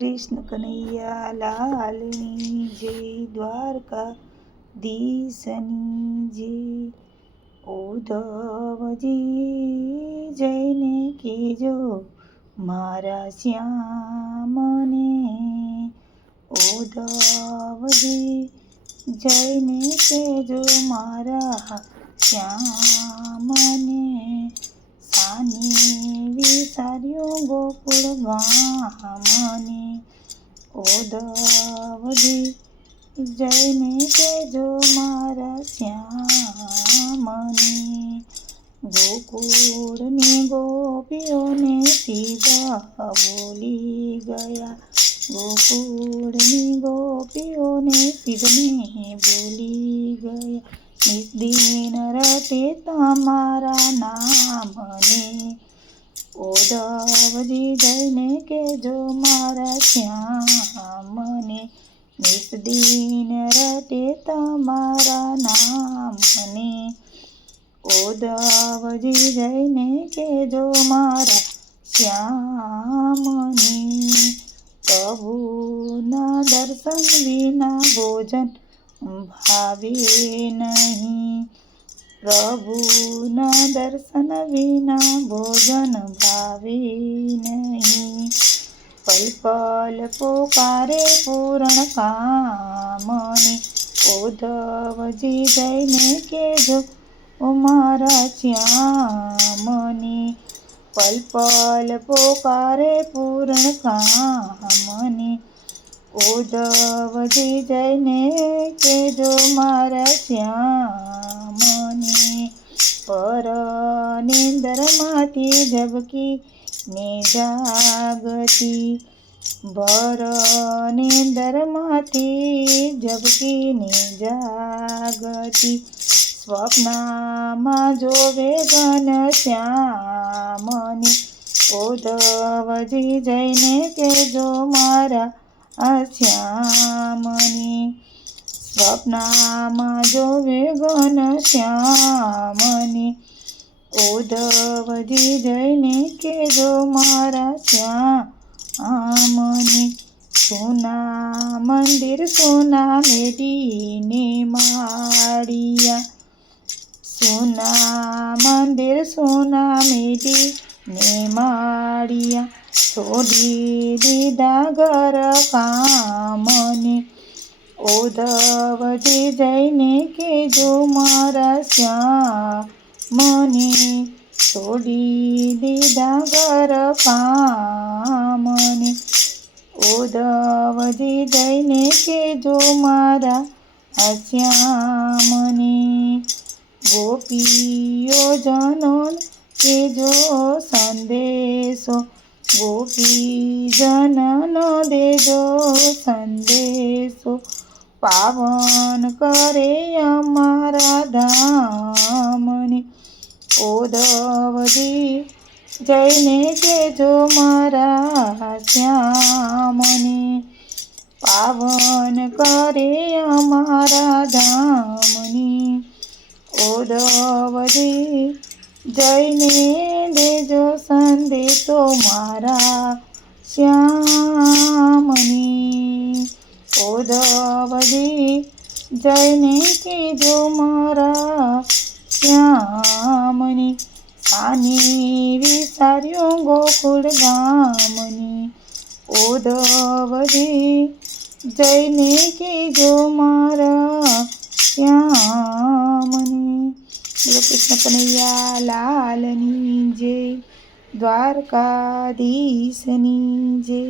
કૃષ્ણ કનૈયા લાલની જય, દ્વારકાધીશની જય। ઉદ્ધવજી જઈને કહેજો મારા શ્યામને, ઉદ્ધવજી જઈને કહેજો મારા શ્યામને। સાની વિસાર્યું ગોકુળ ગામને, ઉદ્ધવજી જઈને કહેજો મારા શ્યામને। ગોકુળની ગોપીઓને સીધા બોલી ગયા, ગોકુળની ગોપીઓને સીધને બોલી ગયા। નિસ્દિન રટે તમારા નામને, ઉદ્ધવજી જઈને કહેજો મારા શ્યામને। નિસ્દિન રટે તમારા નામને, ઉદ્ધવજી જઈને કહેજો મારા શ્યામને। પ્રભુના દર્શન વિના ભોજન ભાવે નહીં, પ્રભુના દર્શન વિના ભોજન ભાવે નહીં। પલ પલ પોકારે પૂરણ કામને, ઉદ્ધવજી જઈને કહેજો મારા શ્યામને। પલ પલ પોકારે પૂરણ કામને, ઉદ્ધવજી જઈને કહેજો મારા શ્યામને। પર નિંદરમાંથી ઝબકીને જાગતી, ભર નિંદરમાંથી ઝબકીને જાગતી, સ્વપ્નમાં જોવે ઘનશ્યામને, ઉદ્ધવજી જઈને કહેજો મારા શ્યામને। સ્વપ્નમાં જોવે ઘનશ્યામને, ઉદ્ધવજી જઈને કહેજો મારા શ્યામને। સોના મંદિર સોના મેડીને માળિયા, સોના મંદિર સોના મેડીને માળિયા, છોડી દીધા ઘર કામને, ઉદ્ધવજી જઈને કહેજો મારા શ્યામને। છોડી દીધા ઘર કામને, ઉદ્ધવજી જઈને કહેજો મારા શ્યામને। ગોપીઓ જનો કહેજો સંદેશો, ગોપીજનનો દેજો સંદેશો, પાવન કરે અમારા ધામને, ઉદ્ધવજી જઈને કહેજો મારા શ્યામને। પાવન કરે અમારા ધામને, ઉદ્ધવજી જઈને દેજો સંદેશો મારા શ્યામને, ઉદ્ધવજી જઈને કહેજો મારા શ્યામને। સાની વિસાર્યું ગોકુળ ગામને, ઉદ્ધવજી જઈને કહેજો મારા શ્યામને। બોલો કૃષ્ણ કનૈયા લાલની જય, દ્વારકાધીશની જય।